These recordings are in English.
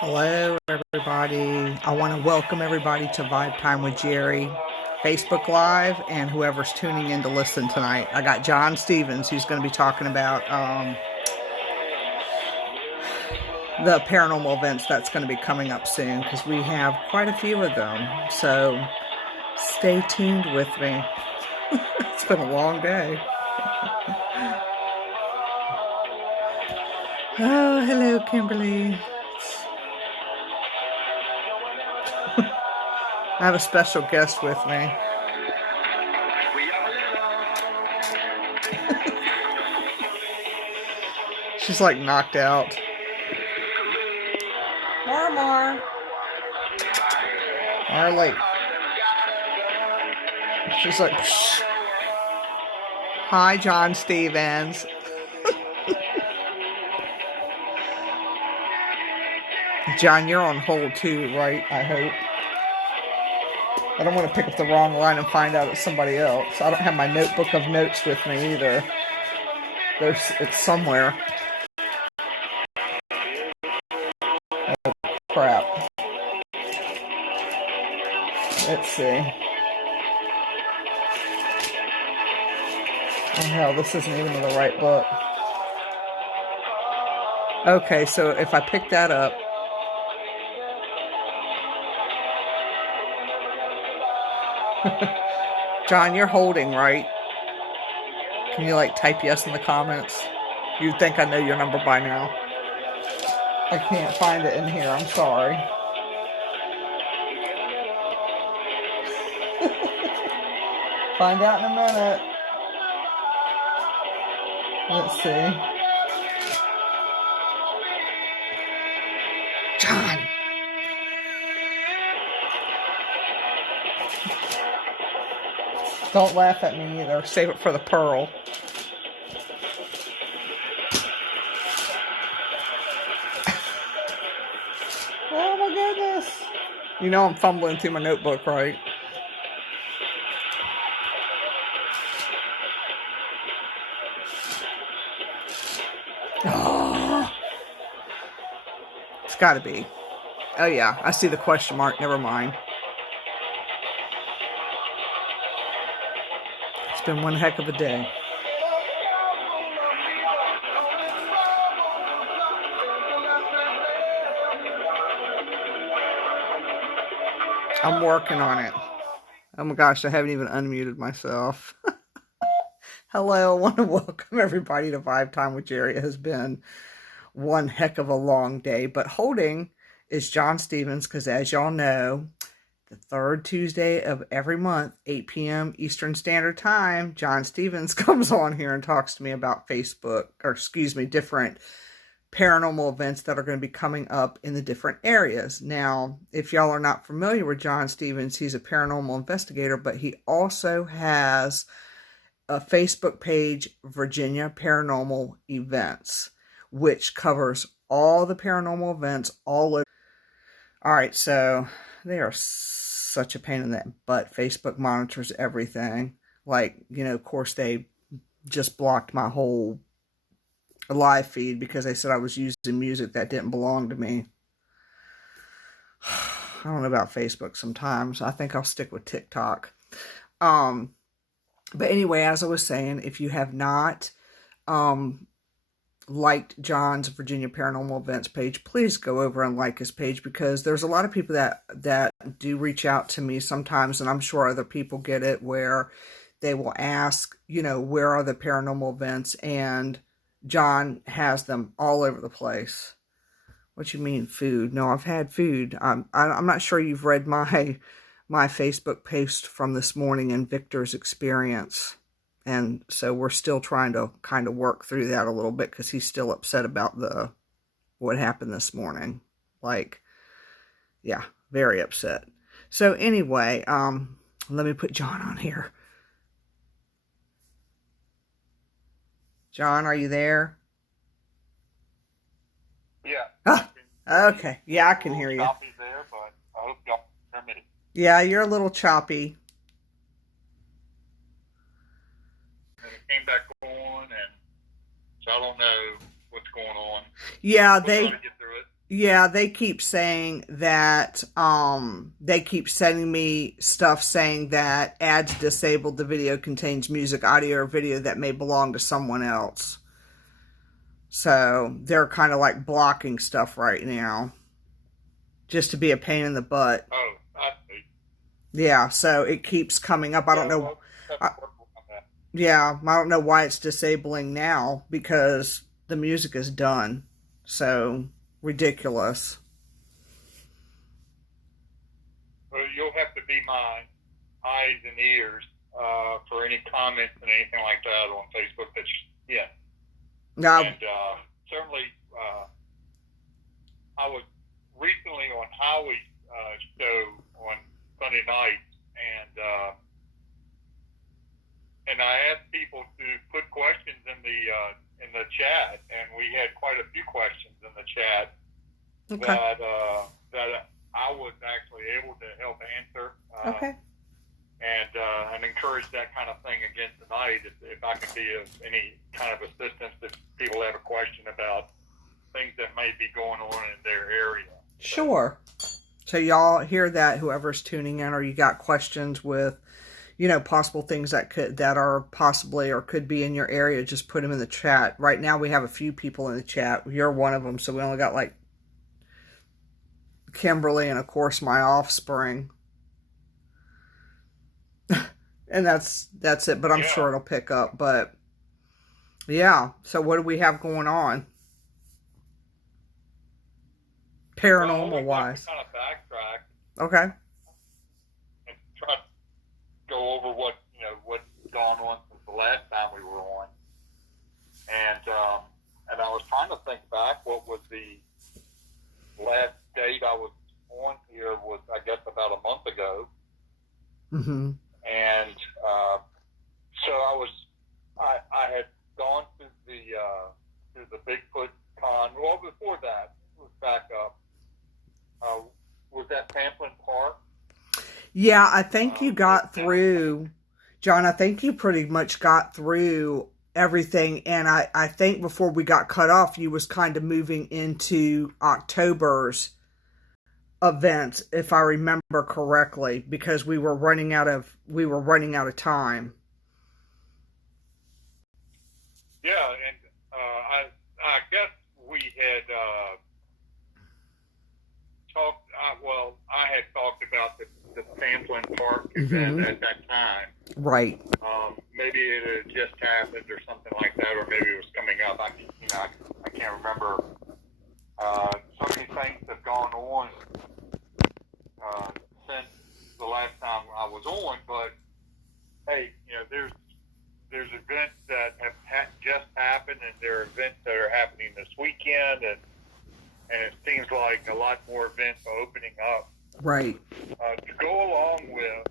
Hello, everybody. I want to welcome everybody to Vibe Time with Jerry, Facebook Live, and whoever's tuning in to listen tonight. I got John Stevens, who's going to be talking about the paranormal events that's going to be coming up soon, because we have quite a few of them. So stay tuned with me. It's been a long day. Oh, hello, Kimberly. I have a special guest with me. She's like knocked out. Mar. Marley. She's like, psh. Hi, John Stevens. John, you're on hold too, right? I hope. I don't want to pick up the wrong line and find out it's somebody else. I don't have my notebook of notes with me either. It's somewhere. Oh, crap. Let's see. Oh, hell, this isn't even in the right book. Okay, so if I pick that up, John, you're holding, right? Can you like type yes in the comments? You'd think I know your number by now. I can't find it in here. I'm sorry. Find out in a minute. Let's see. John. Don't laugh at me either. Save it for the pearl. Oh my goodness. You know I'm fumbling through my notebook, right? Oh. It's gotta be. Oh yeah, I see the question mark. Never mind. It's been one heck of a day. I'm working on it. Oh my gosh, I haven't even unmuted myself. Hello, I want to welcome everybody to Vibe Time with Jerry. It has been one heck of a long day, but holding is John Stevens, because as y'all know, the third Tuesday of every month, 8 p.m. Eastern Standard Time, John Stevens comes on here and talks to me about different paranormal events that are going to be coming up in the different areas. Now, if y'all are not familiar with John Stevens, he's a paranormal investigator, but he also has a Facebook page, Virginia Paranormal Events, which covers all the paranormal events all over. All right, so they are such a pain in the butt. Facebook monitors everything. Like, of course, they just blocked my whole live feed because they said I was using music that didn't belong to me. I don't know about Facebook sometimes. I think I'll stick with TikTok. But anyway, as I was saying, if you have not liked John's Virginia Paranormal Events page, please go over and like his page, because there's a lot of people that do reach out to me sometimes, and I'm sure other people get it, where they will ask, where are the paranormal events, and John has them all over the place. What you mean food? No, I've had food. I'm not sure you've read my Facebook post from this morning and Victor's experience. And so we're still trying to kind of work through that a little bit, because he's still upset about what happened this morning. Like, yeah, very upset. So anyway, let me put John on here. John, are you there? Yeah. Okay. Yeah, I can hear you. Choppy there, but I hope y'all hear me. Yeah, you're a little choppy. And it came back on, and so I don't know what's going on. Yeah, We'll try to get through it. Yeah, they keep saying that they keep sending me stuff saying that ads disabled, the video contains music, audio, or video that may belong to someone else. So they're kind of like blocking stuff right now just to be a pain in the butt. Oh, I see. Yeah, so it keeps coming up. I don't Yeah, know. well, have I, to work on that. yeah, I don't know why it's disabling now because the music is done. So ridiculous. Well, you'll have to be my eyes and ears for any comments and anything like that on Facebook. That's yeah, Now, and certainly I was recently on Howie's show on Sunday night, and I asked people to put questions in the chat, and we had quite a few questions in the chat okay, that I was actually able to help answer. okay. And encourage that kind of thing again tonight if I can be of any kind of assistance if people have a question about things that may be going on in their area. Sure. So y'all hear that, whoever's tuning in, or you got questions with, possible things that are possibly or could be in your area, just put them in the chat. Right now we have a few people in the chat. You're one of them, so we only got like Kimberly and of course my offspring. And that's it, but I'm sure it'll pick up. But yeah, so what do we have going on? Paranormal wise. Kind of backtrack. Okay. And try to go over what's gone on since the last time we were on. And I was trying to think back what was the last date I was on here was I guess about a month ago. Mm-hmm. And so I had gone to the Bigfoot con. Well, before that, it was back up. Was that Pamplin Park? Yeah, I think you got through, John. I think you pretty much got through everything. And I think before we got cut off, you was kind of moving into October's events, if I remember correctly, because we were running out of time. Yeah, and I guess we had talked. Well, I had talked about the Pamplin Park event at that time. Right. Maybe it had just happened or something like that, or maybe it was coming up. I can't remember. So many things have gone on since the last time I was on, but hey, there's events that have just happened, and there are events that are happening this weekend, and it seems like a lot more events are opening up. Right. To go along with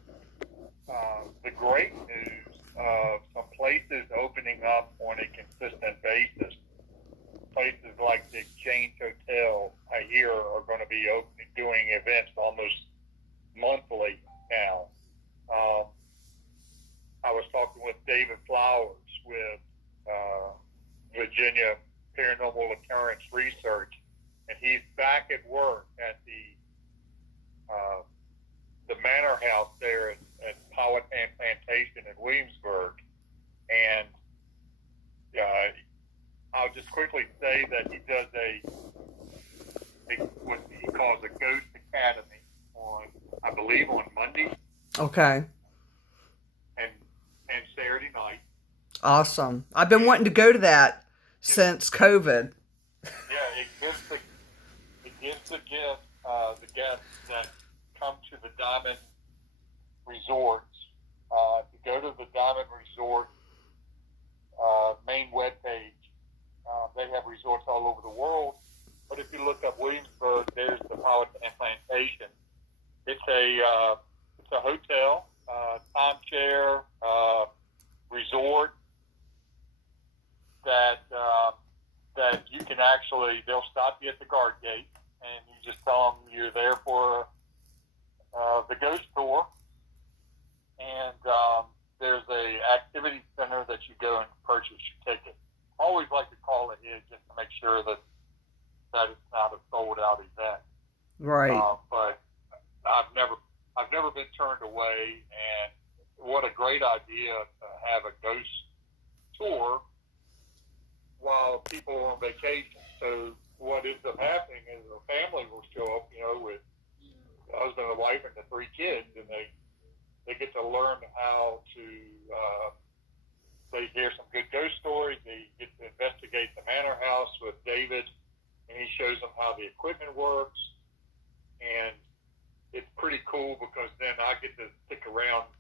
the great news of some places opening up on a consistent basis. Places like the Exchange Hotel, I hear, are going to be doing events almost monthly now. I was talking with David Flowers with Virginia Paranormal Occurrence Research, and he's back at work at the Manor House there at Powhatan Plantation in Williamsburg. And I'll just quickly say that he does what he calls a Ghost Academy on, I believe, on Monday. Okay. And Saturday night. Awesome. I've been wanting to go to that since COVID. Yeah, it gives the guests that come to the Diamond Resorts to go to the Diamond Resort main webpage. They have resorts all over the world, but if you look up Williamsburg, there's the Powhatan Plantation. It's a hotel, timeshare resort that you can actually, they'll stop you at the guard gate, and you just tell them you're there for the ghost tour, and there's a activity center that you go and purchase your ticket. I always like to call ahead just to make sure that it's not a sold sold out event. Right. But I've never been turned away, and what a great idea to have a ghost tour while people are on vacation. So what ends up happening is a family will show up, with a husband and wife and the 3 kids, and they get to learn how to. They hear some good ghost stories. They get to investigate the manor house with David, and he shows them how the equipment works. And it's pretty cool because then I get to stick around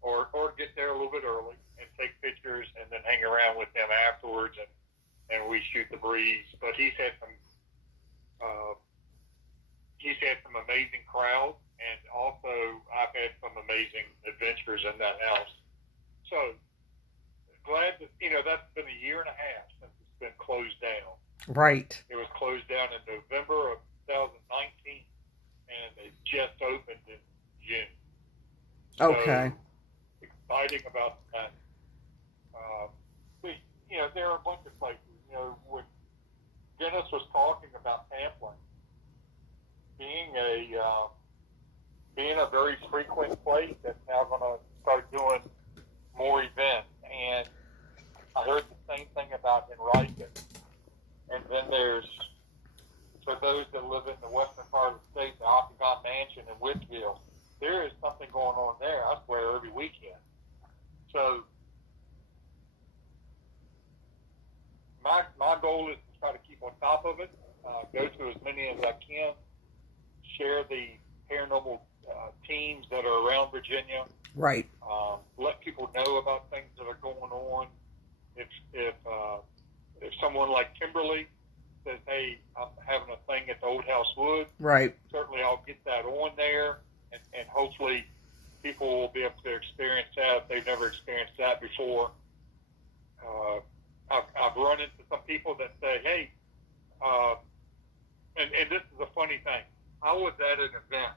or get there a little bit early and take pictures and then hang around with them afterwards, and we shoot the breeze. But he's had some amazing crowds, and also I've had some amazing adventures in that house. So glad that that's been a year and a half since it's been closed down. Right. It was closed down in November of 2019, and it just opened in June. Okay. So, exciting about that. There are a bunch of places. When Dennis was talking about sampling, being a very frequent place that's now going to start doing more events. And I heard the same thing about Enrique. And then there's, for those that live in the western part of the state, the Octagon Mansion in Whitfield, there is something going on there, I swear, every weekend. So my goal is to try to keep on top of it, go to as many as I can, share the paranormal teams that are around Virginia. Right. Let people know about things that are going on. If someone like Kimberly says, "Hey, I'm having a thing at the Old House Wood," right, certainly I'll get that on there, and hopefully people will be able to experience that if they've never experienced that before. I've run into some people that say, "Hey," and this is a funny thing. I was at an event,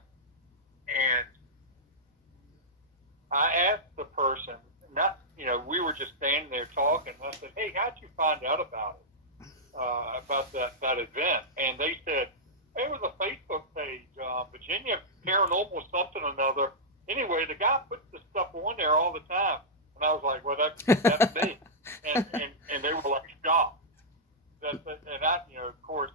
and I asked the person, we were just standing there talking, and I said, "Hey, how'd you find out about it, about that event?" And they said, "It was a Facebook page, Virginia Paranormal something or another. Anyway, the guy puts this stuff on there all the time." And I was like, "Well, that's me." And they were like shocked. And I, of course,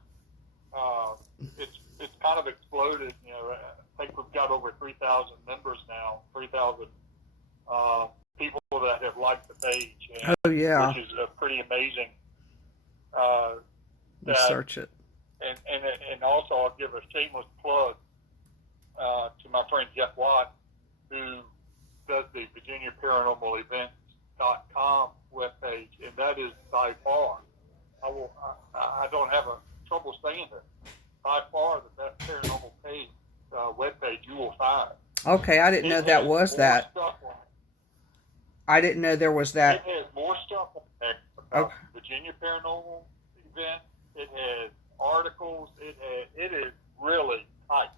it's kind of exploded. I think we've got over 3,000 members now, 3,000 people that have liked the page. And, oh yeah, which is pretty amazing. Research it. And also I'll give a shameless plug to my friend Jeff Watt, who does the Virginia Paranormal Events.com webpage, and that is by far, I don't have a trouble saying it, by far the best paranormal page, webpage you will find. Okay, I didn't know that was that. I didn't know there was that. It has more stuff on there about Virginia Paranormal Event. It has articles. It is really tight.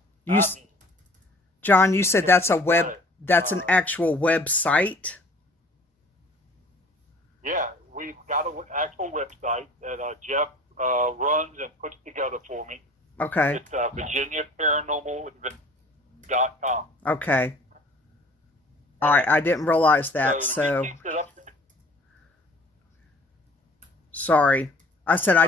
John, you said that's a web. That's an actual website. Yeah, we've got an actual website that Jeff runs and puts together for me. Okay. It's VirginiaParanormalEvent.com. Okay. All right, I didn't realize that. So sorry, I said I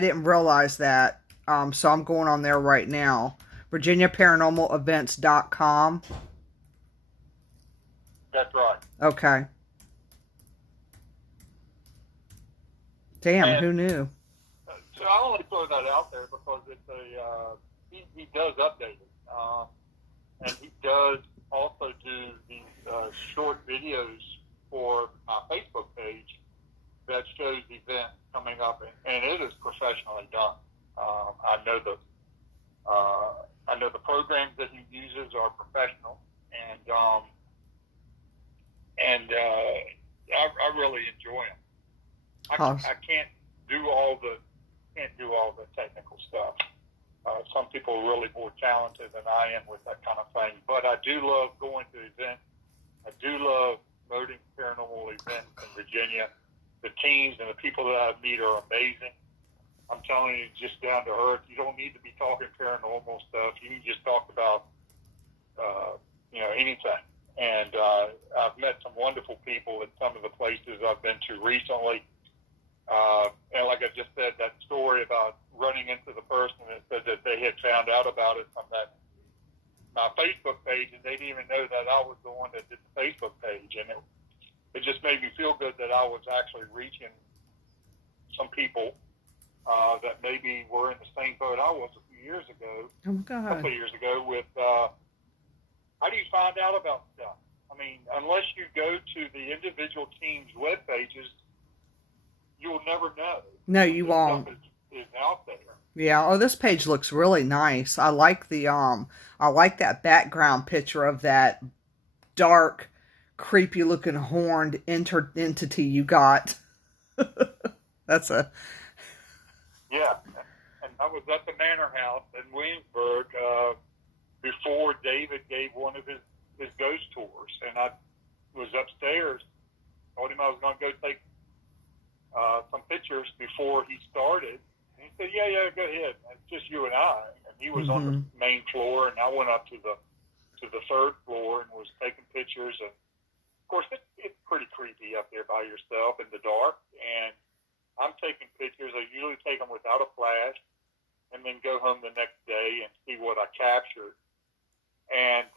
didn't realize that. So I'm going on there right now. VirginiaParanormalEvents.com. That's right. Okay. Damn, who knew? So I only throw that out there because it's he does update it, and he does also do these short videos for my Facebook page that shows the event coming up, and it is professionally done. I know the programs that he uses are professional, and I really enjoy them. I can't do all the technical stuff. Some people are really more talented than I am with that kind of thing. But I do love going to events. I do love promoting paranormal events in Virginia. The teams and the people that I meet are amazing. I'm telling you, just down to earth. You don't need to be talking paranormal stuff. You can just talk about, anything. And I've met some wonderful people at some of the places I've been to recently. And like I just said, that story about running into the person that said that they had found out about it from my Facebook page, and they didn't even know that I was the one that did the Facebook page. And it just made me feel good that I was actually reaching some people that maybe were in the same boat I was a few years ago, Oh my God. a couple of years ago, with how do you find out about stuff? I mean, unless you go to the individual teams' web pages, you'll never know. No, you won't. Stuff is out there. Yeah. Oh, this page looks really nice. I like I like that background picture of that dark, creepy looking horned entity you got. That's a. Yeah. And I was at the Manor House in Williamsburg before David gave one of his ghost tours. And I was upstairs, told him I was going to go take some pictures before he started. And he said, yeah, go ahead. It's just you and I. And he was on the main floor, and I went up to the third floor and was taking pictures. And of course, it's pretty creepy up there by yourself in the dark. And I'm taking pictures. I usually take them without a flash, and then go home the next day and see what I captured. And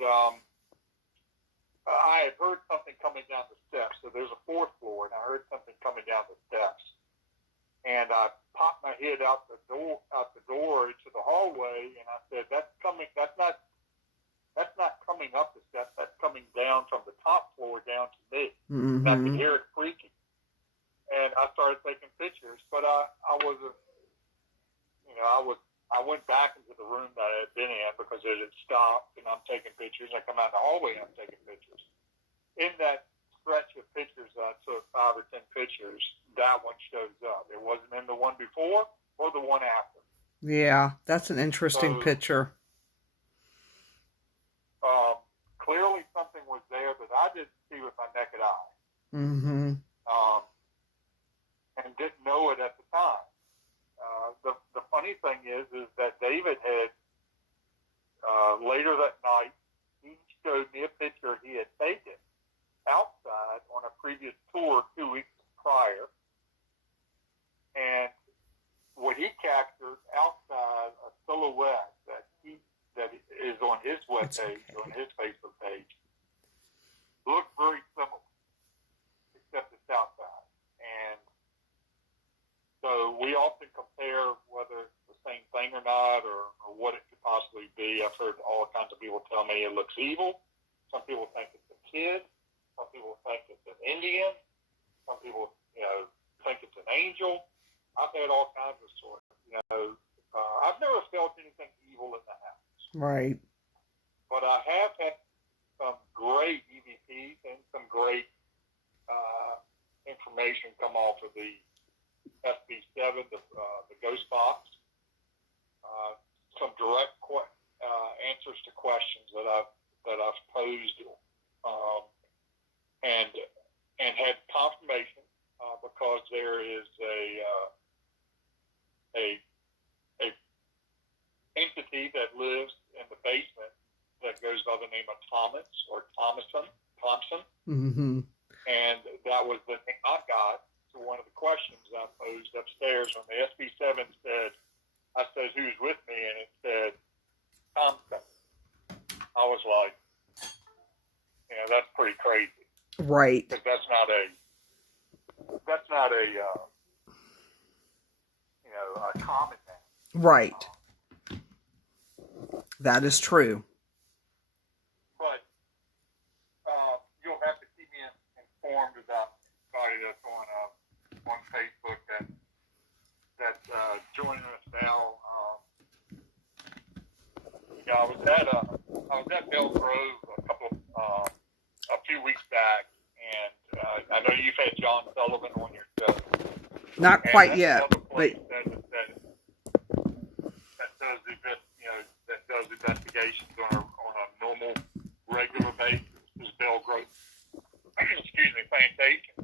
I had heard something coming down the steps. So there's a fourth floor, and I heard something coming down the steps. And I popped my head out the door into the hallway, and I said, "That's not coming up the steps. That's coming down from the top floor down to me." Mm-hmm. And I could hear it creaking. And I started taking pictures, but I went back into the room that I had been in because it had stopped, and I'm taking pictures. I come out in the hallway and I'm taking pictures. In that stretch of pictures, I took 5 or 10 pictures. That one shows up. It wasn't in the one before or the one after. Yeah, that's an interesting picture. Clearly something was there, but I didn't see with my naked eye. Mm-hmm. And didn't know it at the time. The funny thing is that David had, later that night, he showed me a picture he had taken outside on a previous tour 2 weeks prior. And what he captured outside, a silhouette that is on his webpage, on his Facebook page, looks very similar, except it's outside. And so we often compare whether it's the same thing or not, or what it could possibly be. I've heard all kinds of people tell me it looks evil. Some people think it's a kid. Some people think it's an Indian. Some people, think it's an angel. I've had all kinds of sorts. I've never felt anything evil in the house. Right. But I have had some great EVPs and some great information come off of the SB7, the Ghost Box. Some direct answers to questions that I've posed, and had confirmation because there is a entity that lives in the basement that goes by the name of Thomas or Thompson. Mm-hmm. And that was the name I got to one of the questions I posed upstairs when the SB7 said, I said, "Who's with me?" And it said, Thompson. I was like, that's pretty crazy. Right. Because that's not a common name. Right. That is true. But you'll have to keep me informed about anybody that's on Facebook that's joining us now. I was at Bell Grove a few weeks back, and I know you've had John Sullivan on your show. Not quite yet, but that does investigations on a normal, regular basis. Is Bell Grove, Plantation,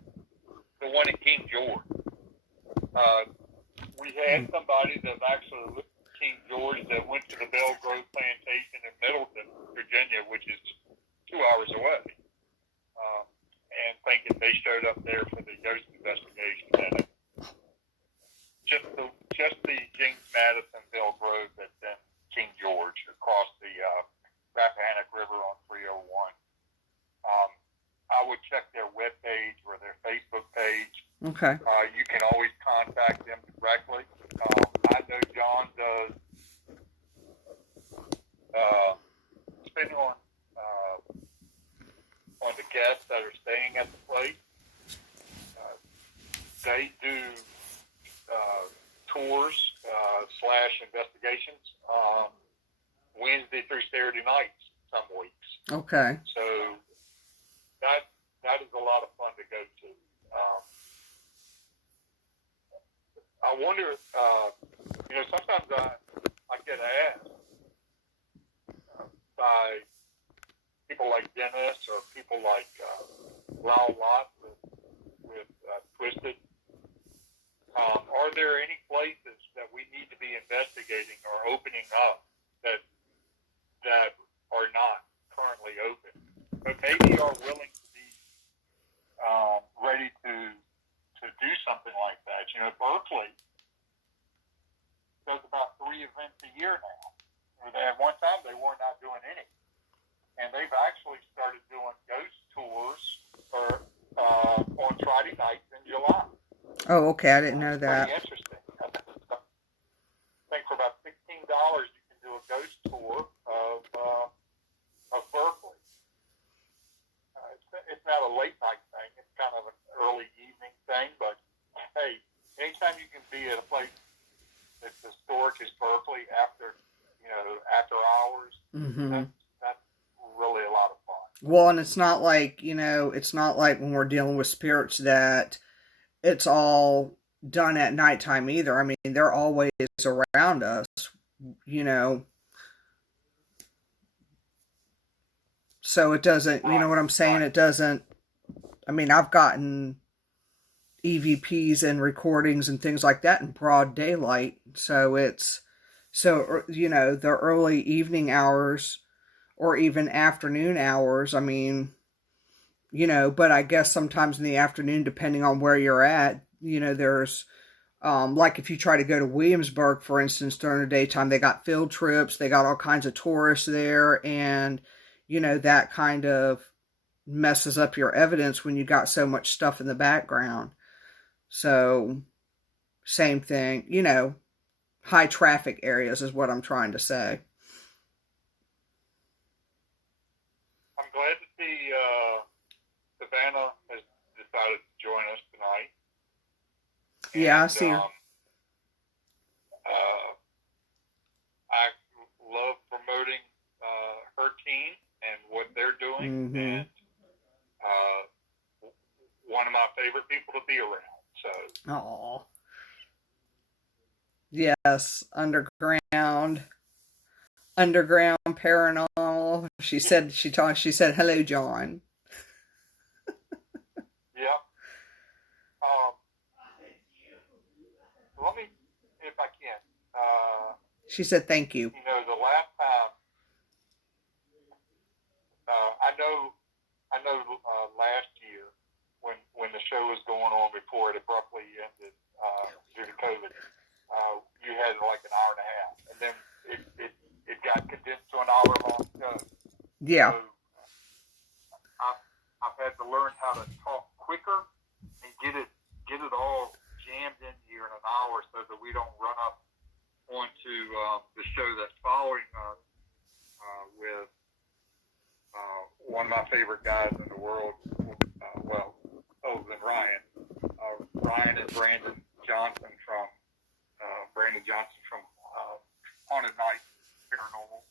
the one in King George. We had somebody that went to the Bell Grove Plantation in Middleton, Virginia, which is 2 hours away, and thinking they showed up there for the ghost investigation. And just the James Madison Bell Grove that's in King George across the Rappahannock River on 301. I would check their webpage or their Facebook page. Okay. You can always contact them directly. I know John does, depending on the guests that are staying at the place, they do tours / investigations Wednesday through Saturday nights some weeks. Okay. So that is a lot of fun to go to. I wonder, sometimes I get asked by people like Dennis or people like Lyle Lott with Twisted, are there any places that we need to be investigating or opening up that are not currently open, but maybe are willing to be ready to do something like that? Berkeley does about 3 events a year now. At one time, they were not doing any. And they've actually started doing ghost tours on Friday nights in July. Oh, okay. I didn't know that. Pretty interesting. I think for about $16, you can do a ghost tour of Berkeley. It's not a late night thing. It's kind of an early evening thing. But hey, anytime you can be at a place that's historic as Berkeley after hours, that's really a lot of fun. Well, and it's not like when we're dealing with spirits that it's all done at nighttime either. I mean, they're always around us, So it doesn't, you know what I'm saying? It doesn't, I mean, I've gotten EVPs and recordings and things like that in broad daylight. So the early evening hours or even afternoon hours, I mean, but I guess sometimes in the afternoon, depending on where you're at, there's, like if you try to go to Williamsburg, for instance, during the daytime, they got field trips, they got all kinds of tourists there, and, that kind of messes up your evidence when you got so much stuff in the background. So, same thing, high traffic areas is what I'm trying to say. I'm glad to see Savannah has decided to join us tonight. Yeah, I see her. I love promoting her team and what they're doing, and one of my favorite people to be around. So. Oh. Yes, underground paranormal. She said hello, John. Yeah. Let me, if I can. She said thank you. The last time, I know last year when the show was going on before it abruptly ended due to COVID, you had like an hour and a half, and then it got condensed to an hour-long show. Yeah. So I've had to learn how to talk quicker and get it all jammed in here in an hour so that we don't run up onto the show that's following us with one of my favorite guys in the world, other than Ryan. Ryan and Brandon Johnson from Haunted Night Paranormal,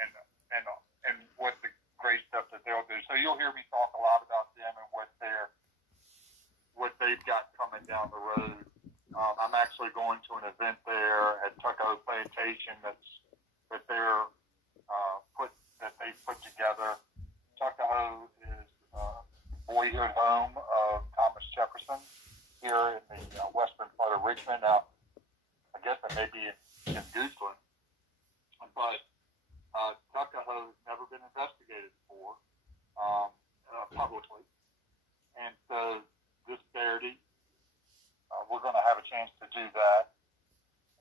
and what the great stuff that they'll do. So you'll hear me talk a lot about them and what they've got coming down the road. I'm actually going to an event there at Tuckahoe Plantation that they put together. Tuckahoe is boyhood home of Thomas Jefferson here in the western part of Richmond. Now, I guess it may be in Goochland. but Tuckahoe has never been investigated before publicly. And so this Saturday, we're going to have a chance to do that.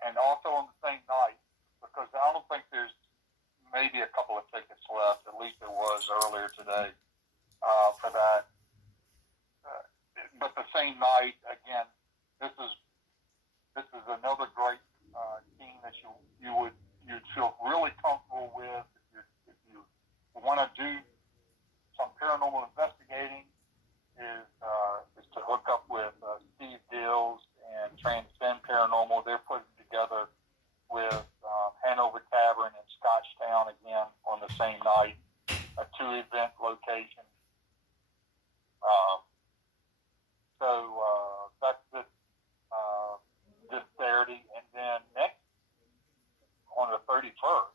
And also on the same night, because I don't think there's maybe a couple of tickets left, at least there was earlier today for that. But the same night, again, this is another great team that you'd feel really comfortable with if you want to do some paranormal investigating. Is to hook up with Steve Dills and Transcend Paranormal. They're putting together with Hanover Tavern in Scotchtown again on the same night, a 2-event location. So that's this Saturday, and then next on the 31st,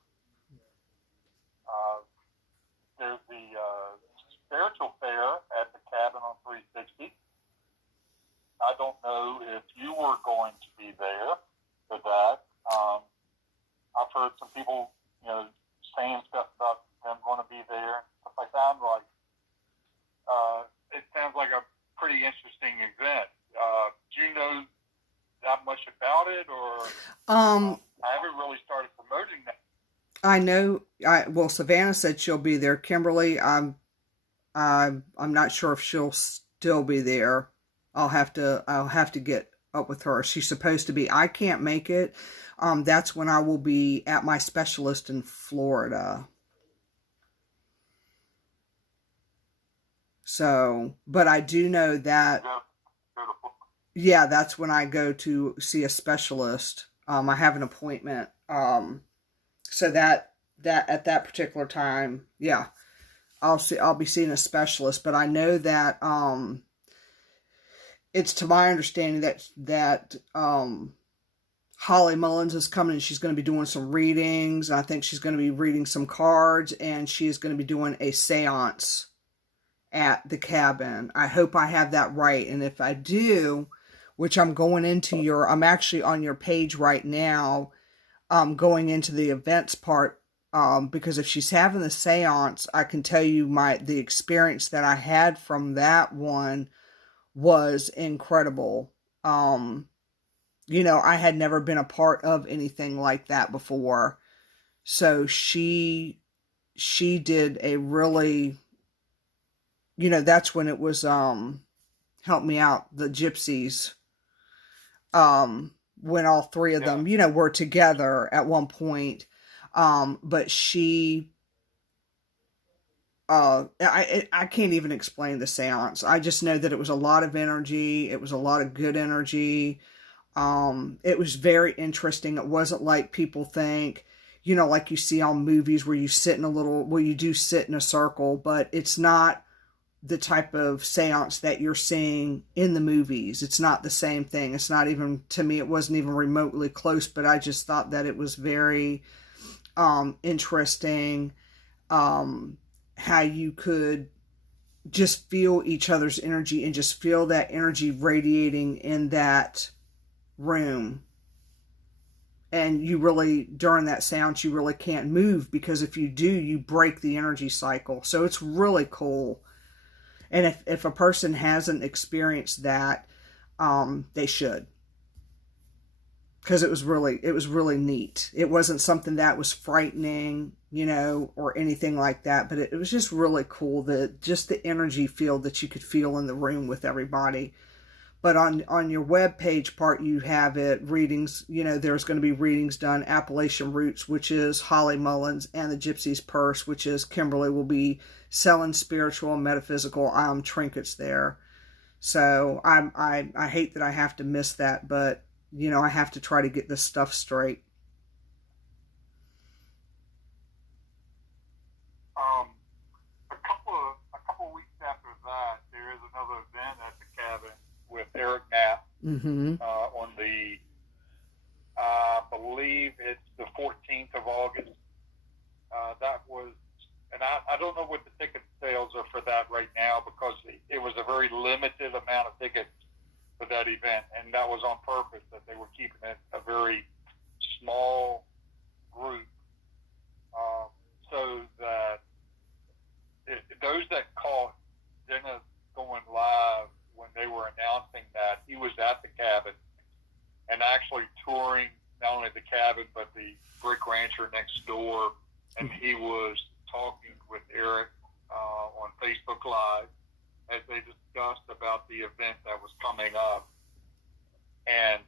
there's the spiritual fair at the cabin on 360. I don't know if you were going to be there for that. I've heard some people, saying stuff about them going to be there. Stuff like that. It sounds like a pretty interesting event. Do you know that much about it, or I haven't really started promoting that? I know. Well, Savannah said she'll be there. Kimberly, I'm not sure if she'll still be there. I'll have to get up with her. She's supposed to be. I can't make it. That's when I will be at my specialist in Florida. So, but I do know that, yeah, that's when I go to see a specialist. I have an appointment. So that at that particular time, yeah, I'll be seeing a specialist. But I know that it's to my understanding that Holly Mullins is coming and she's going to be doing some readings. I think she's going to be reading some cards, and she is going to be doing a seance at the cabin. I hope I have that right. And if I do, which I'm actually on your page right now, going into the events part, because if she's having the seance, I can tell you the experience that I had from that one was incredible. I had never been a part of anything like that before. So she did a really, that's when it was, help me out, the gypsies, when all three of them, were together at one point. But she, I can't even explain the seance. I just know that it was a lot of energy. It was a lot of good energy. It was very interesting. It wasn't like people think, like you see on movies where you you do sit in a circle, but it's not the type of seance that you're seeing in the movies. It's not the same thing. It's not even, to me, it wasn't even remotely close, but I just thought that it was very interesting, how you could just feel each other's energy and just feel that energy radiating in that room. And you really, during that seance, you really can't move, because if you do, you break the energy cycle. So it's really cool. And if a person hasn't experienced that, they should. Because it was really neat. It wasn't something that was frightening, or anything like that. But it was just really cool, just the energy field that you could feel in the room with everybody. But on your webpage part, you have it, readings, there's going to be readings done. Appalachian Roots, which is Holly Mullins, and the Gypsy's Purse, which is Kimberly, will be selling spiritual and metaphysical trinkets there. So I hate that I have to miss that, but I have to try to get this stuff straight. A couple of weeks after that, there is another event at the cabin with Eric Knapp. Mm-hmm. On the, I believe it's the 14th of August. That was, and I don't know what the ticket sales are for that right now, because it was a very limited amount of tickets for that event, and that was on purpose, that they were keeping it a very small group Eric Rancher next door, and he was talking with Eric on Facebook Live as they discussed about the event that was coming up. And,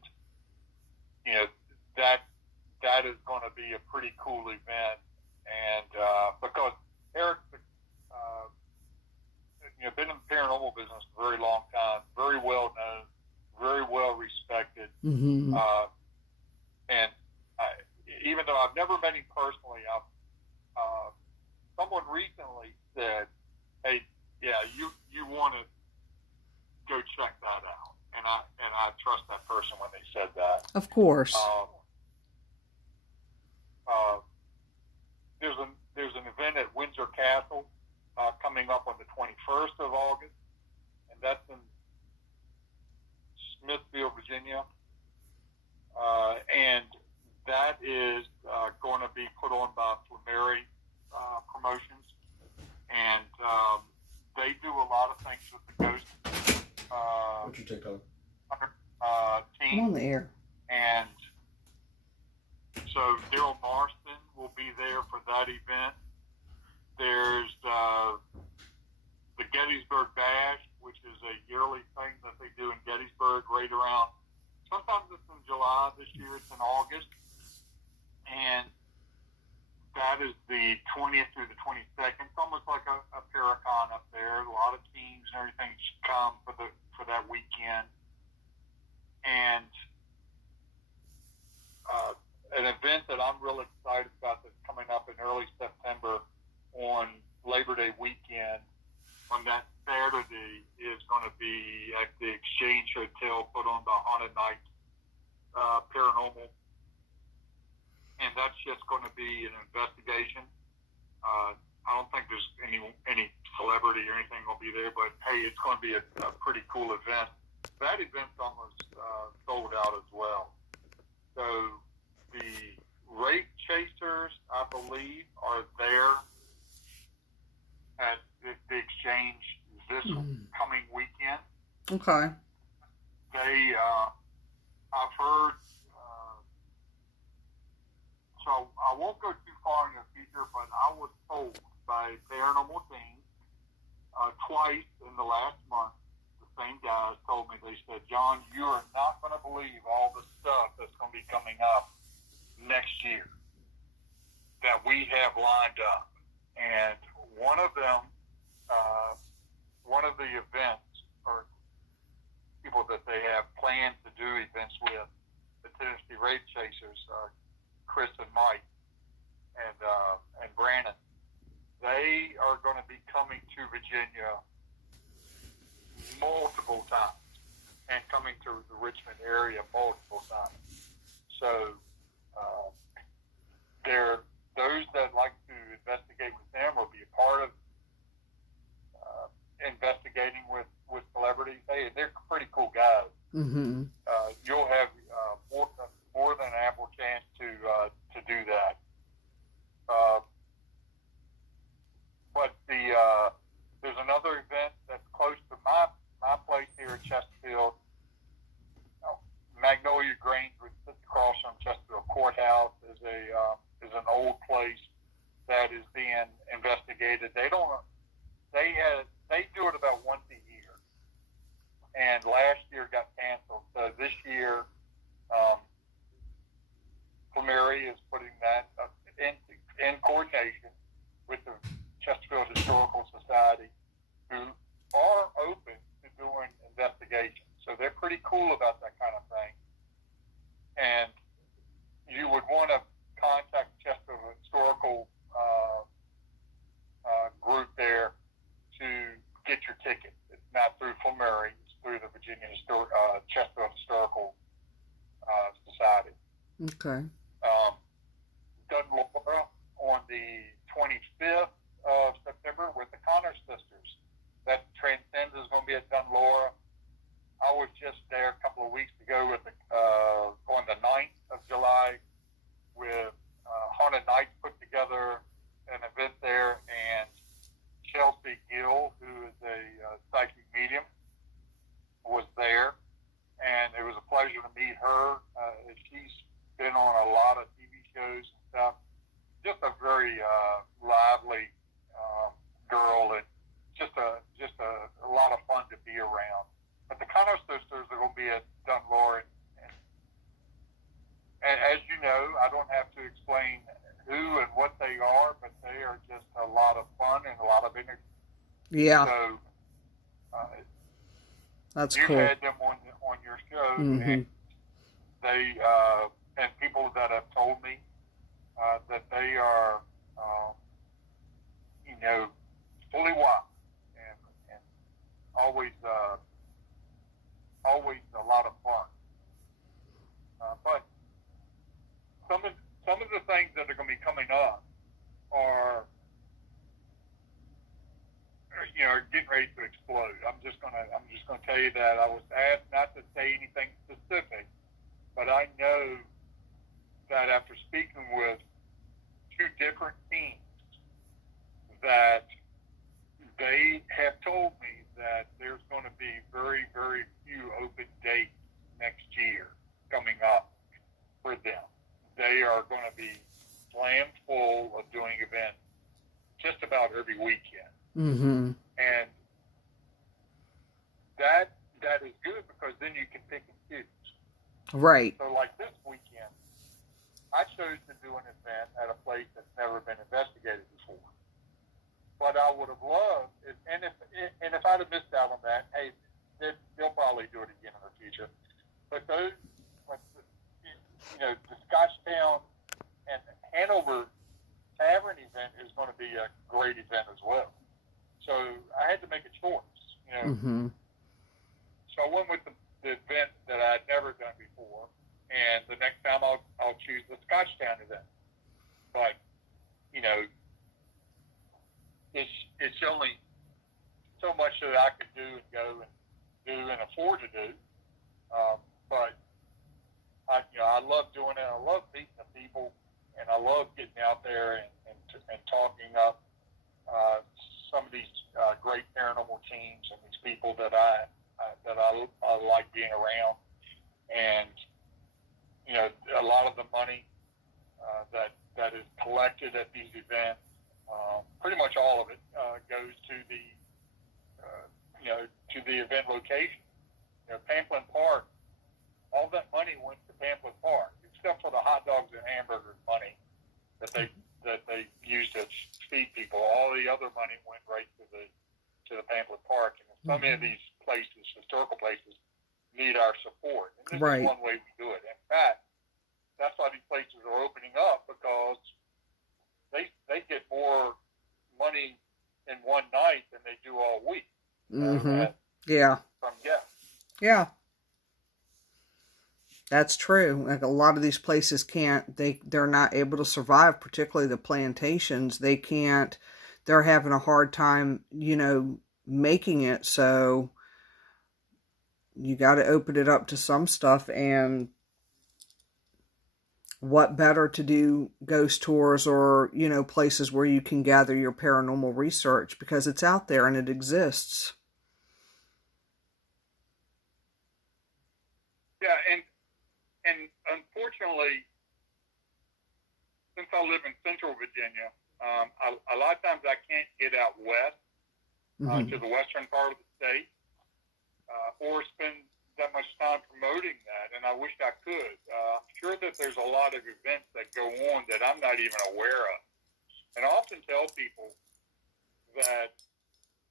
that is going to be a pretty cool event. And because Eric's been in the paranormal business for a very long time, very well known, very well respected. Mm-hmm. And even though I've never met him personally, someone recently said, "Hey, yeah, you want to go check that out," and I trust that person when they said that. Of course. There's an event at Windsor Castle coming up on the 21st of August, and that's in Smithfield, Virginia, and that is going to be put on by Flamery Promotions, and they do a lot of things with the Ghost What's your TikTok? Team. I'm on the air. And so Daryl Marston will be there for that event. There's the Gettysburg Bash, which is a yearly thing that they do in Gettysburg right around, sometimes it's in July. This year it's in August. And that is the 20th through the 22nd. It's almost like a Paracon up there. A lot of teams and everything come for that weekend. And an event that I'm really excited about that's coming up in early September on Labor Day weekend, on that Saturday, is going to be at the Exchange Hotel, put on the Haunted Night Paranormal. And that's just going to be an investigation. I don't think there's any celebrity or anything will be there, but hey, it's going to be a pretty cool event. That event's almost sold out as well. So the Rape Chasers, I believe, are there at the Exchange this coming weekend. Okay. I've heard, so I won't go too far in the future, but I was told by Paranormal Team twice in the last month, the same guys told me, they said, "John, you are not going to believe all the stuff that's going to be coming up next year that we have lined up." And one of them, one of the events or people that they have planned to do events with, the Tennessee Rape Chasers, Chris and Mike and Brandon, they are going to be coming to Virginia multiple times and coming to the Richmond area multiple times. So those that like to investigate with them or be a part of investigating with celebrities, they're pretty cool guys. Mm-hmm. You'll have more than an ample chance to do that. But there's another event that's close to my place here in Chesterfield. Magnolia Grange, which sits across from Chesterfield Courthouse, is an old place that is being investigated. They do it about once a year, and last year got canceled. So this year, Flamery is putting that in coordination with the Chesterfield Historical Society, who are open to doing investigations. So they're pretty cool about that kind of thing. And you would want to contact the Chesterfield Historical group there to get your ticket. It's not through Flamery, it's through the Virginia Chesterfield Historical Society. Okay. Dunlora on the 25th of September with the Connor sisters. That Transcends is going to be at Dunlora. I was just there a couple of weeks ago with on the 9th of July with Haunted Nights put together an event there, and Chelsea Gill, who is a psychic medium, was there, and it was a pleasure to meet her. She's been on a lot of TV shows and stuff. who and what they are, but they are just a lot of fun and a lot of energy. Yeah. So That's you've cool. had them on your show, Mm-hmm. and they and people that have told me that they are, you know, fully wise and always always a lot of fun. But some of some of the things that are going to be coming up are, you know, getting ready to explode. I'm just gonna tell you that I was asked not to say anything specific, but I know that after speaking with two different teams, that they have told me that there's going to be very, very few open dates next year coming up for them. They are going to be slammed full of doing events just about every weekend. Mm-hmm. And that is good because then you can pick and choose. Right. So like this weekend, I chose to do an event at a place that's never been investigated before. But I would have loved, and if I'd have missed out on that, hey, they'll probably do it again in the future. But those, you know, the Scotchtown and Hanover Tavern event is going to be a great event as well. So I had to make a choice, you know. Mm-hmm. So I went with the event that I'd never done before, and the next time I'll choose the Scotchtown event. But you know, it's only so much that I could do and go and do and afford to do. But I love doing it. I love meeting the people, and I love getting out there and talking up some of these great paranormal teams and these people that I like being around. And you know, a lot of the money that is collected at these events, pretty much all of it goes to the to the event location. You know, Pamplin Park, all that money went to Pamplin Park, except for the hot dogs and hamburgers money that they used to feed people. All the other money went right to the Pamplin Park, and so many of these places, historical places, need our support. And this Right. is one way we do it. In fact, that's why these places are opening up, because they get more money in one night than they do all week. Mm-hmm. Yeah. From guests. Yeah. That's true. Like a lot of these places can't, they're not able to survive, particularly the plantations. They can't, they're having a hard time, you know, making it. So you got to open it up to some stuff. And what better to do ghost tours or, you know, places where you can gather your paranormal research, because it's out there and it exists. Yeah, and unfortunately, since I live in Central Virginia, a lot of times I can't get out west to the western part of the state, or spend that much time promoting that, and I wish I could. I'm sure that there's a lot of events that go on that I'm not even aware of. And I often tell people that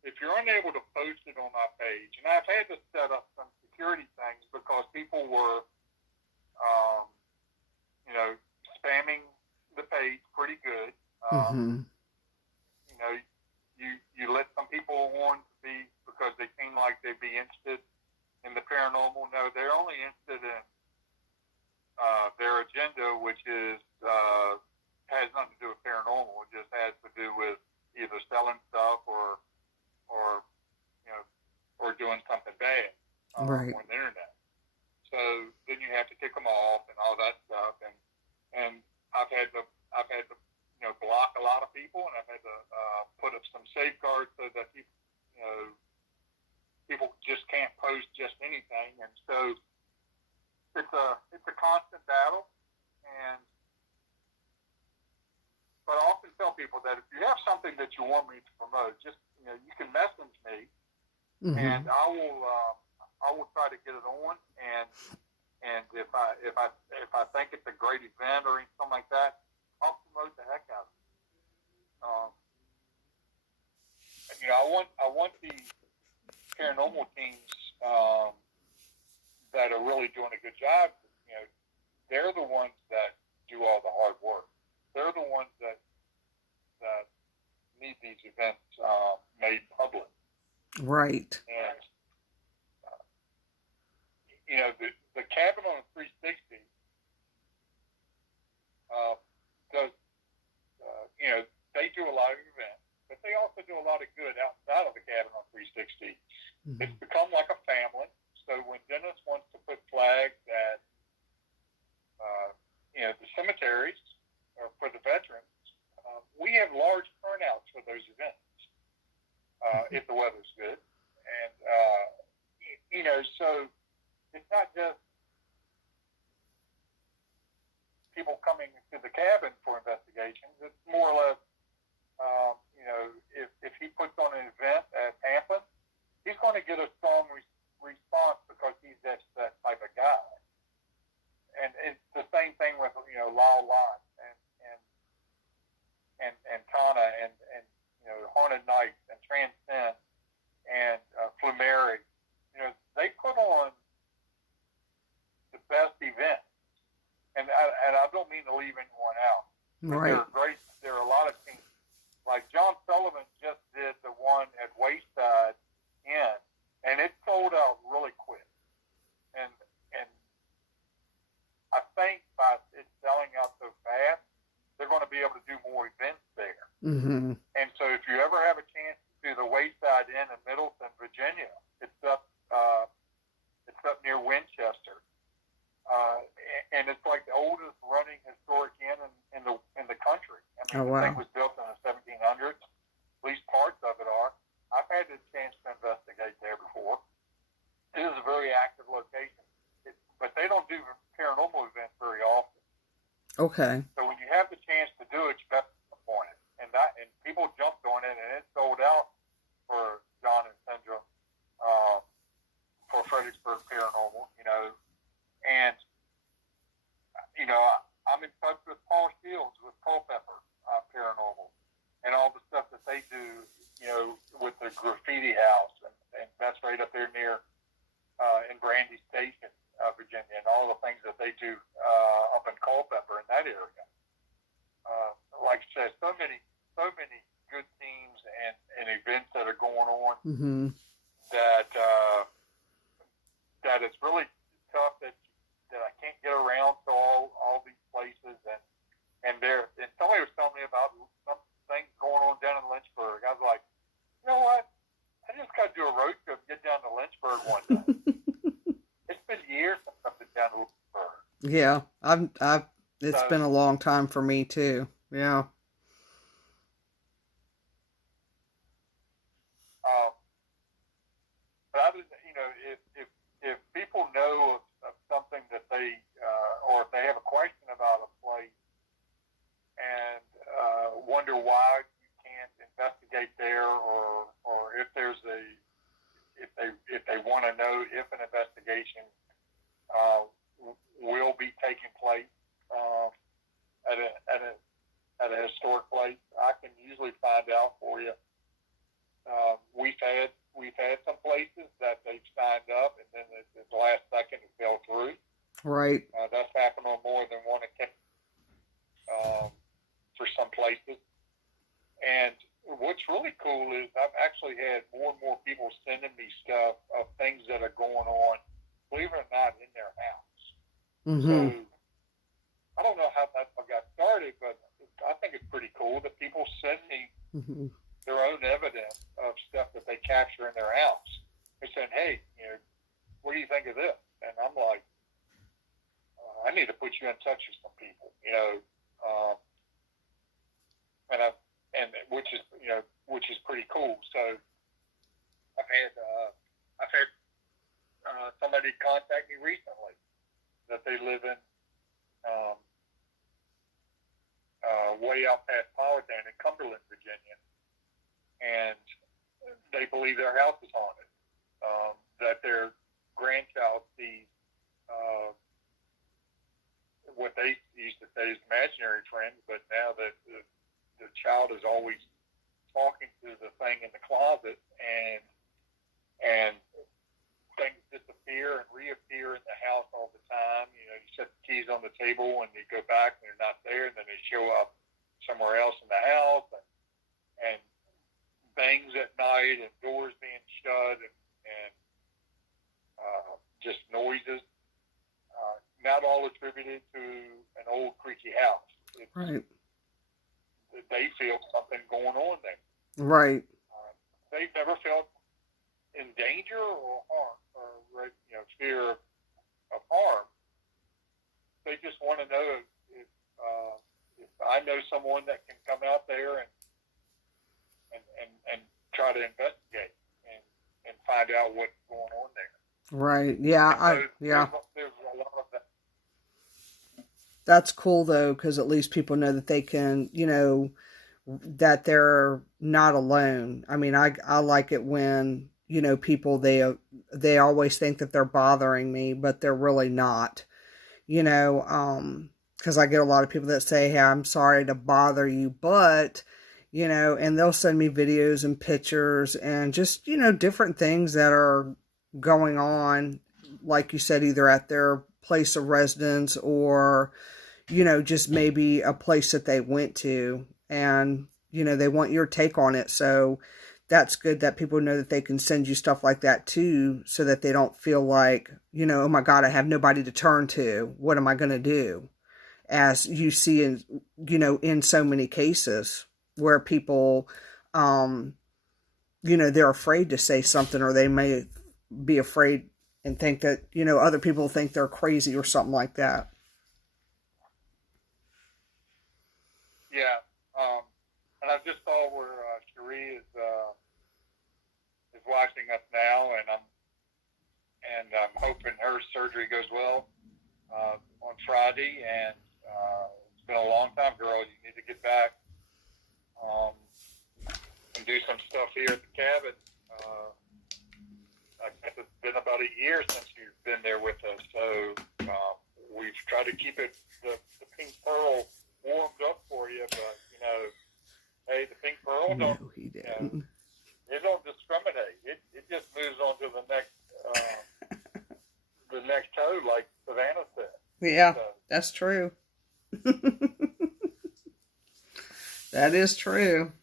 if you're unable to post it on my page, and I've had to set up some security things because people were, you know, spamming the page pretty good. You know, you let some people on to be, because they seem like they'd be interested in the paranormal. No, they're only interested in their agenda, which is has nothing to do with paranormal. It just has to do with either selling stuff or you know, or doing something bad Right. on the internet. So then you have to kick them off and all that stuff. And I've had to you know, block a lot of people, and I've had to put up some safeguards so that people just can't post just anything. And so it's a constant battle. But I often tell people that if you have something that you want me to promote, just, you know, you can message me, and I will try to get it on. And if I think it's a great event or something like that, I'll promote the heck out of it. I want the paranormal teams that are really doing a good job. They're the ones that do all the hard work. They're the ones that need these events made public. Right. And the cabin on 360 does. They do a lot of events, but they also do a lot of good outside of the cabin on 360. Mm-hmm. It's become like a family. So when Dennis wants to put flags at, the cemeteries or for the veterans, we have large turnouts for those events if the weather's good. And, so it's not just people coming to the cabin for investigations. It's more or less, if he puts on an event at Tampa, he's going to get a strong response because he's that type of guy. And it's the same thing with Lyle Lott and Tana and Haunted Nights and Transcend and Flumeri. They put on the best events, and I don't mean to leave anyone out. Right. They're great. There are a lot of teams. Like John Sullivan just did the one at Wayside Inn, and it sold out really quick. And I think by it selling out so fast, they're going to be able to do more events there. Mm-hmm. And so if you ever have a chance to do the Wayside Inn in Middleton, Virginia, it's up near Winchester. And it's like the oldest running historic inn in the country. I mean, wow. The thing was built in the 1700s. At least parts of it are. I've had the chance to investigate there before. It is a very active location, but they don't do paranormal events very often. Okay. So when you have the chance to do it, you got to jump on it, and people jumped on it, and it sold out for John and Sandra for Fredericksburg Paranormal. And I'm in touch with Paul Shields with Culpeper Paranormal, and all the stuff that they do, with the graffiti house, and that's right up there near in Brandy Station, Virginia, and all the things that they do up in Culpeper in that area. Like I said, so many good teams and events that are going on. Mm-hmm. that it's really tough that I can't get around to all these places, and somebody was telling me about some things going on down in Lynchburg. I was like, you know what? I just got to do a road trip and get down to Lynchburg one day. It's been years since I've been down to Lynchburg. Yeah, it's been a long time for me too. Yeah. But I was, if people know of something that they, or if they have a question about a place and wonder why you can't investigate there, or if there's if they want to know if an investigation will be taking place at a historic place, I can usually find out for you. We've had some places that they've signed up, and then at the last second it fell through. Right. That's happened on more than one occasion for some places. And what's really cool is I've actually had more and more people sending me stuff of things that are going on, believe it or not, in their house. Mm-hmm. So I don't know how that got started, but I think it's pretty cool that people send me their own evidence of stuff that they capture in their house. They're saying, hey, what do you think of this? And I'm like, I need to put you in touch with some people, and which is pretty cool. So I've had somebody contact me recently that they live in way out past Powhatan in Cumberland, Virginia, and they believe their house is haunted. That their grandchild sees what they used to say is imaginary friends, but now that the child is always talking to the thing in the closet, and things disappear and reappear in the house all the time. You know, you set the keys on the table and you go back and they're not there, and then they show up somewhere else in the house, and bangs at night and doors being shut, and just noises. Not all attributed to an old creaky house. Right. They feel something going on there. Right. They've never felt in danger or harm, or fear of harm. They just want to know if I know someone that can come out there and try to investigate and find out what's going on there. Right. Yeah. So yeah. There's a lot of that. That's cool though, because at least people know that they can, that they're not alone. I mean, I like it when, people, they always think that they're bothering me, but they're really not, because I get a lot of people that say, hey, I'm sorry to bother you, but, and they'll send me videos and pictures and just, different things that are going on, like you said, either at their place of residence or, just maybe a place that they went to, and, they want your take on it. So that's good that people know that they can send you stuff like that too, so that they don't feel like, oh my God, I have nobody to turn to. What am I going to do? As you see in, in so many cases where people, they're afraid to say something, or they may be afraid and think that, other people think they're crazy or something like that. Yeah. And I just saw where Geri is watching us now, and I'm hoping her surgery goes well on Friday. And it's been a long time, girl. You need to get back and do some stuff here at the cabin. I guess it's been about a year since you've been there with us, so we've tried to keep it the pink pearl warmed up for you, but hey, the pink pearl No, he didn't. It don't discriminate. It just moves on to the next toe, like Savannah said. Yeah, so, that's true. That is true.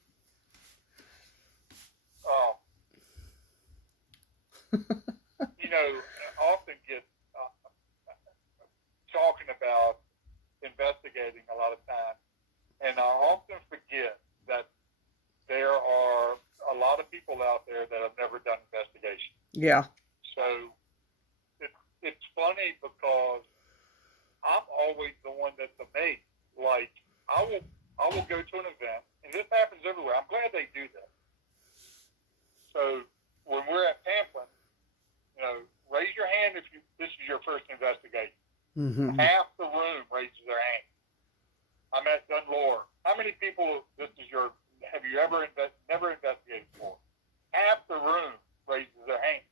I often get talking about investigating a lot of times, and I often forget that there are a lot of people out there that have never done investigation. Yeah. So it's funny because I'm always the one that's amazed. Like I will go to an event, and this happens everywhere. I'm glad they do that. So when we're at Pamplin, raise your hand if this is your first investigation. Mm-hmm. Half the room raises their hand. I'm at Dunlore. How many people have you ever never investigated before? Half the room raises their hand.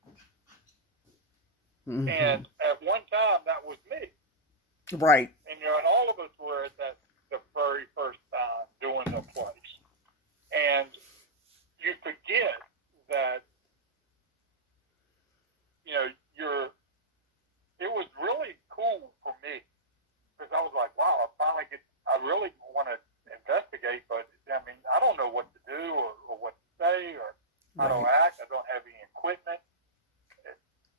Mm-hmm. And at one time, that was me. Right. And all of us were at the very first time doing the place. And you forget that, it was really cool for me, because I was like, wow, I really want to investigate, but I don't know what to do or what to say or how to act. I don't have any equipment.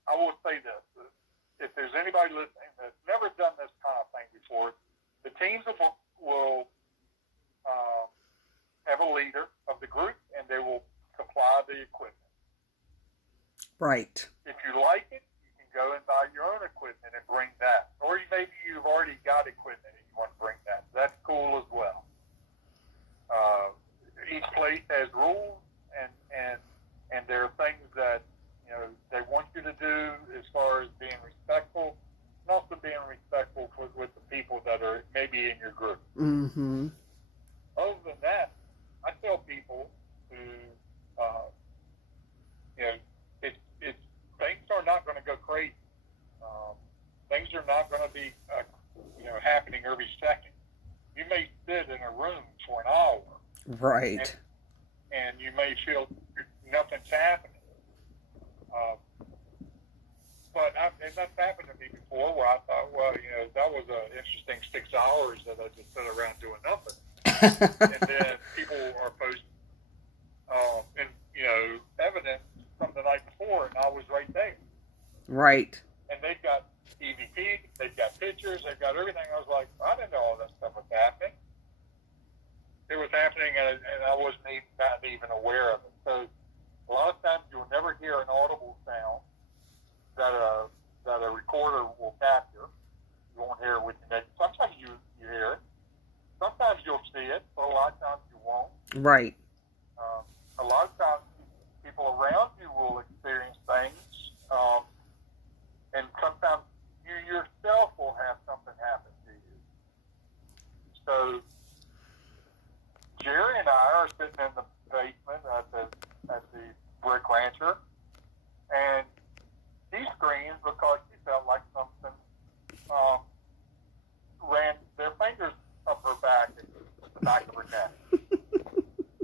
I will say this: if there's anybody listening that's never done this kind of thing before, the teams will have a leader of the group, and they will supply the equipment. Right. If you like it, you can go and buy your own equipment and bring that. Or maybe you've already got equipment and you want to bring that. That's cool as well. Each place has rules, and there are things that they want you to do as far as being respectful, and also being respectful with the people that are maybe in your group. Mm-hmm. Other than that, I tell people to things are not going to go crazy. Things are not going to be, happening every second. You may sit in a room for an hour, Right. and you may feel nothing's happening. Uh, and that's happened to me before, where I thought, well, that was an interesting 6 hours that I just sat around doing nothing. And then people are posting, evidence from the night before, and I was right there. Right. And they've got EVP, they've got pictures, they've got everything. I was like, I didn't know all that stuff was happening. It was happening, and I wasn't not even aware of it. So a lot of times you'll never hear an audible sound that a recorder will capture. You won't hear it with your neck. Sometimes you hear it. Sometimes you'll see it, but a lot of times you won't. Right. A lot of times people around you will experience things, and sometimes you yourself will have something happen to you. So Geri and I are sitting in the basement at the Brick Rancher, and she screams because she felt like something ran their fingers up her back, the back of her neck.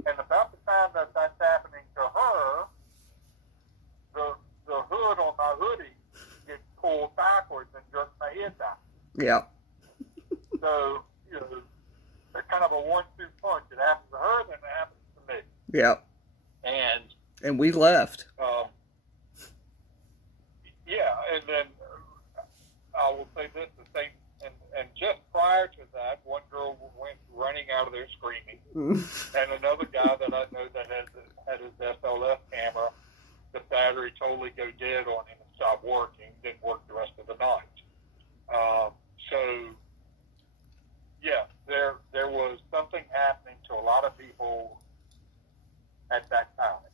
And about the time that that's happening to her, the hood on my hoodie gets pulled backwards and jerks my head back. Yeah. So, it's kind of a 1-2 punch. It happens to her, then it happens to me. Yeah. And we left. And then I will say this, the same, and just prior to that, one girl went running out of there screaming, and another guy that I know that had his SLS camera, the battery totally go dead on him and stop working, didn't work the rest of the night. There was something happening to a lot of people at that time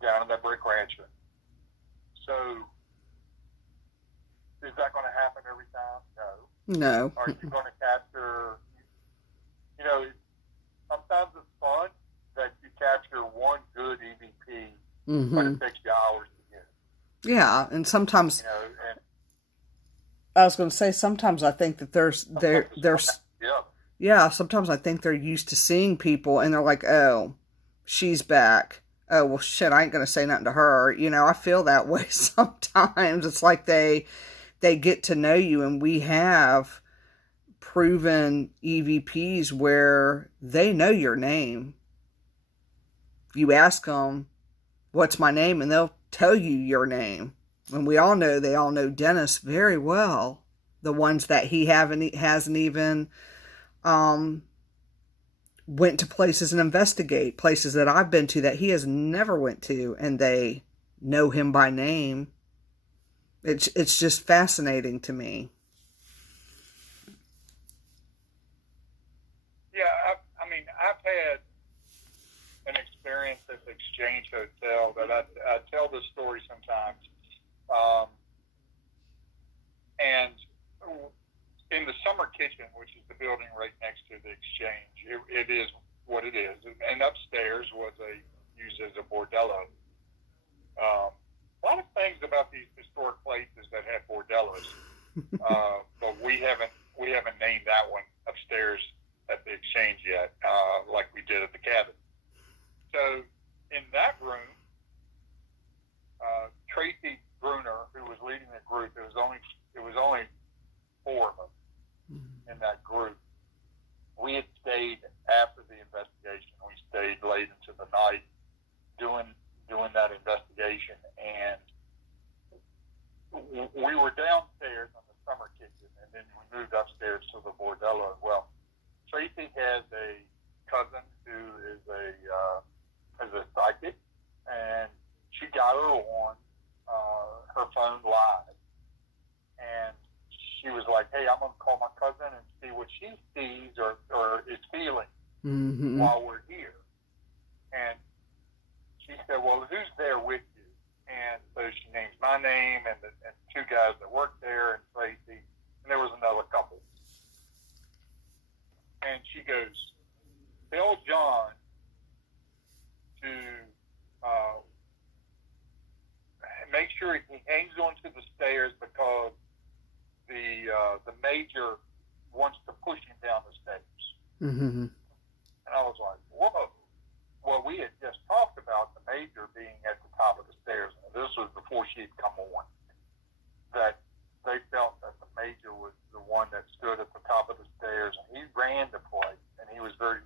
down in that Brick Rancher. So, is that going to happen every time? No. No. Are you going to capture, sometimes it's fun that you capture one good EVP, but it takes you hours to get it. Yeah, and sometimes, and I was going to say, sometimes I think that there's sometimes I think they're used to seeing people, and they're like, oh, she's back. Oh, well, shit, I ain't going to say nothing to her. I feel that way sometimes. It's like they get to know you, and we have proven EVPs where they know your name. You ask them, what's my name? And they'll tell you your name. And they all know Dennis very well. The ones that he hasn't even went to places and investigate, places that I've been to that he has never went to, and they know him by name. It's just fascinating to me. Yeah, I've had an experience at the Exchange Hotel that I tell this story sometimes. And in the summer kitchen, which is the building right next to the Exchange, it is what it is. And upstairs was used as a bordello. A lot of things about these historic places that have bordellos, but we haven't named that one upstairs at the Exchange yet, like we did at the cabin. So in that room, Tracy Bruner, who was leading the group, it was only 4 of us in that group. We had stayed after the investigation. We stayed late into the night doing that investigation, and we were downstairs in the summer kitchen, and then we moved upstairs to the bordello. Well, Tracy has a cousin who is a psychic, and she got her on her phone live, and she was like, hey, I'm going to call my cousin and see what she sees or is feeling while we're here. And she said, well, who's there with you? And so she names my name and 2 guys that work there and Tracy, and there was another couple. And she goes, tell John to make sure he hangs onto the stairs because the major wants to push him down the stairs. Mm-hmm. And I was like, whoa. Well, we had just talked about the major being at the top of the stairs. And this was before she had come on. That they felt that the major was the one that stood at the top of the stairs, and he ran the place, and he was very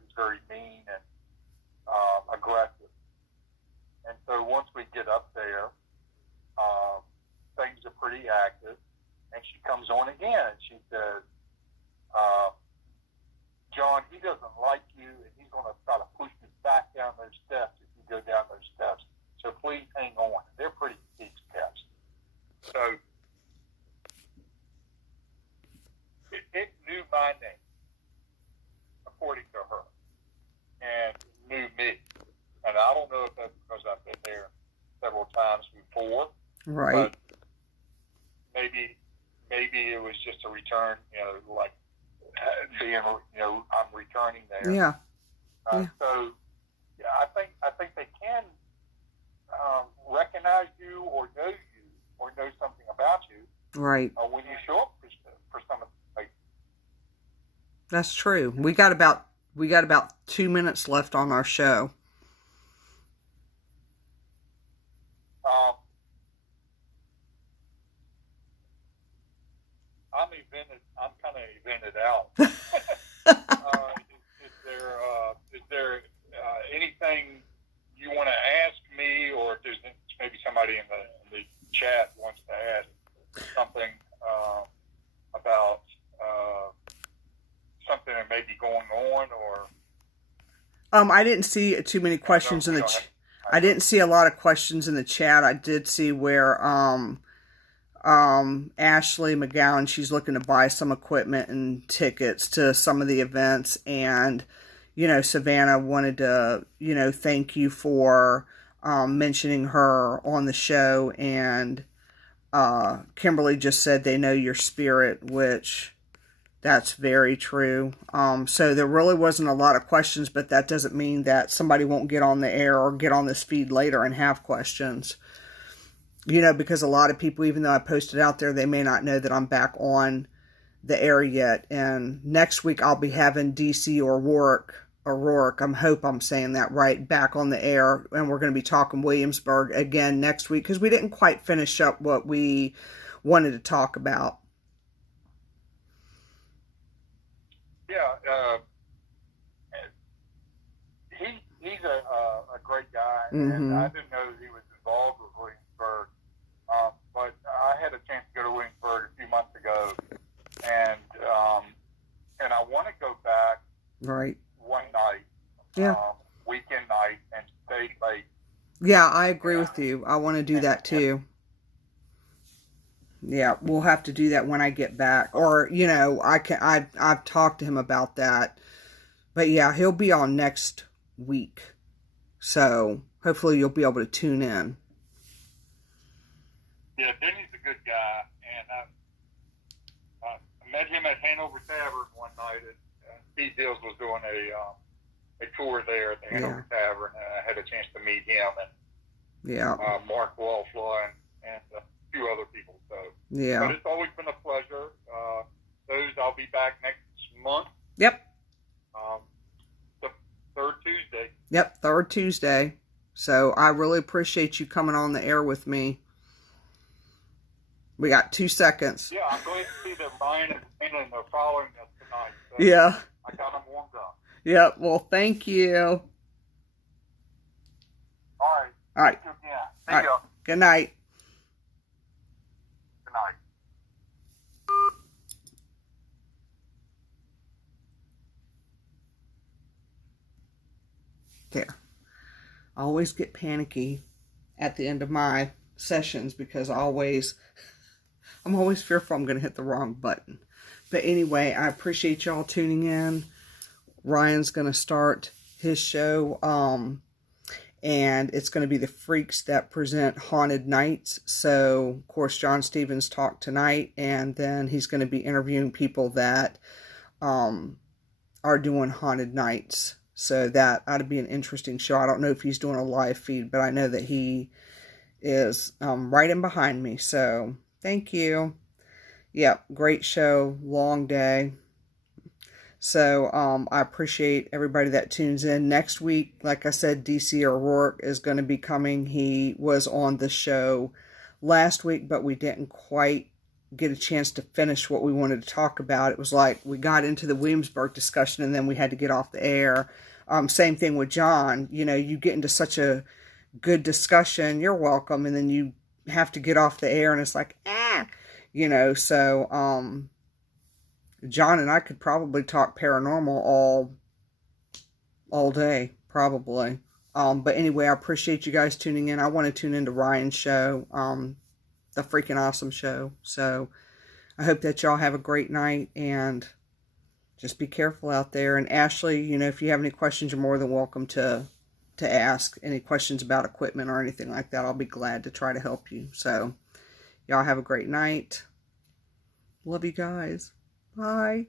mean and aggressive. And so once we get up there, things are pretty active, and she comes on again, and she says, John, he doesn't like you, and he's going to try to push you back down those steps if you go down those steps. So please hang on. They're pretty steep steps. So it knew my name, according to her, and knew me. And I don't know if that's because I've been there several times before. Right. But maybe it was just a return, like being, I'm returning there. Yeah. So, yeah, I think they can recognize you or know something about you. Right. When you show up for some of the places. That's true. We got about 2 minutes left on our show. I'm kind of evented out. Is there anything you want to ask me, or if there's maybe somebody in the chat wants to ask something about something that may be going on, or I didn't see too many questions in the I didn't see a lot of questions in the chat. I did see where Ashley McGowan, she's looking to buy some equipment and tickets to some of the events, and Savannah wanted to thank you for mentioning her on the show, and Kimberly just said they know your spirit, which that's very true. So there really wasn't a lot of questions, but that doesn't mean that somebody won't get on the air or get on this feed later and have questions. Because a lot of people, even though I posted out there, they may not know that I'm back on the air yet. And next week I'll be having DC or O'Rourke, I hope I'm saying that right, back on the air. And we're going to be talking Williamsburg again next week, because we didn't quite finish up what we wanted to talk about. Yeah, he's a great guy, Mm-hmm. and I didn't know he was involved with Williamsburg, but I had a chance to go to Williamsburg a few months ago, and I want to go back Right. one night, Yeah. weekend night, and stay late. Yeah, I agree with you. I want to do that too. Yeah, we'll have to do that when I get back. Or, I've talked to him about that. But yeah, he'll be on next week. So hopefully you'll be able to tune in. Yeah, Denny's a good guy, and I met him at Hanover Tavern one night. Steve Dills was doing a tour there at the Hanover Tavern, and I had a chance to meet him and Mark Walflaw and a few other people. So yeah, but it's always been a pleasure. I'll be back next month. Yep. The third Tuesday. Yep, third Tuesday. So I really appreciate you coming on the air with me. We got 2 seconds. Yeah, I'm going to see that Ryan and Dana are following us tonight. So yeah. I got them warmed up. Yep. Well, thank you. All right. All right. Yeah. All right. Good night. Good night. There. I always get panicky at the end of my sessions because I'm always fearful I'm going to hit the wrong button. But anyway, I appreciate y'all tuning in. Ryan's going to start his show, and it's going to be the Freaks That Present Haunted Nights. So, of course, John Stevens talked tonight, and then he's going to be interviewing people that are doing haunted nights. So that ought to be an interesting show. I don't know if he's doing a live feed, but I know that he is right in behind me. So, thank you. Yep, great show, long day. So I appreciate everybody that tunes in. Next week, like I said, DC O'Rourke is going to be coming. He was on the show last week, but we didn't quite get a chance to finish what we wanted to talk about. It was like we got into the Williamsburg discussion and then we had to get off the air. Same thing with John. You know, you get into such a good discussion, you're welcome, and then you have to get off the air and it's like, you know, so John and I could probably talk paranormal all day, probably. But anyway, I appreciate you guys tuning in. I want to tune into Ryan's show, the freaking awesome show. So I hope that y'all have a great night and just be careful out there. And Ashley, you know, if you have any questions, you're more than welcome to ask any questions about equipment or anything like that. I'll be glad to try to help you. So y'all have a great night. Love you guys. Bye.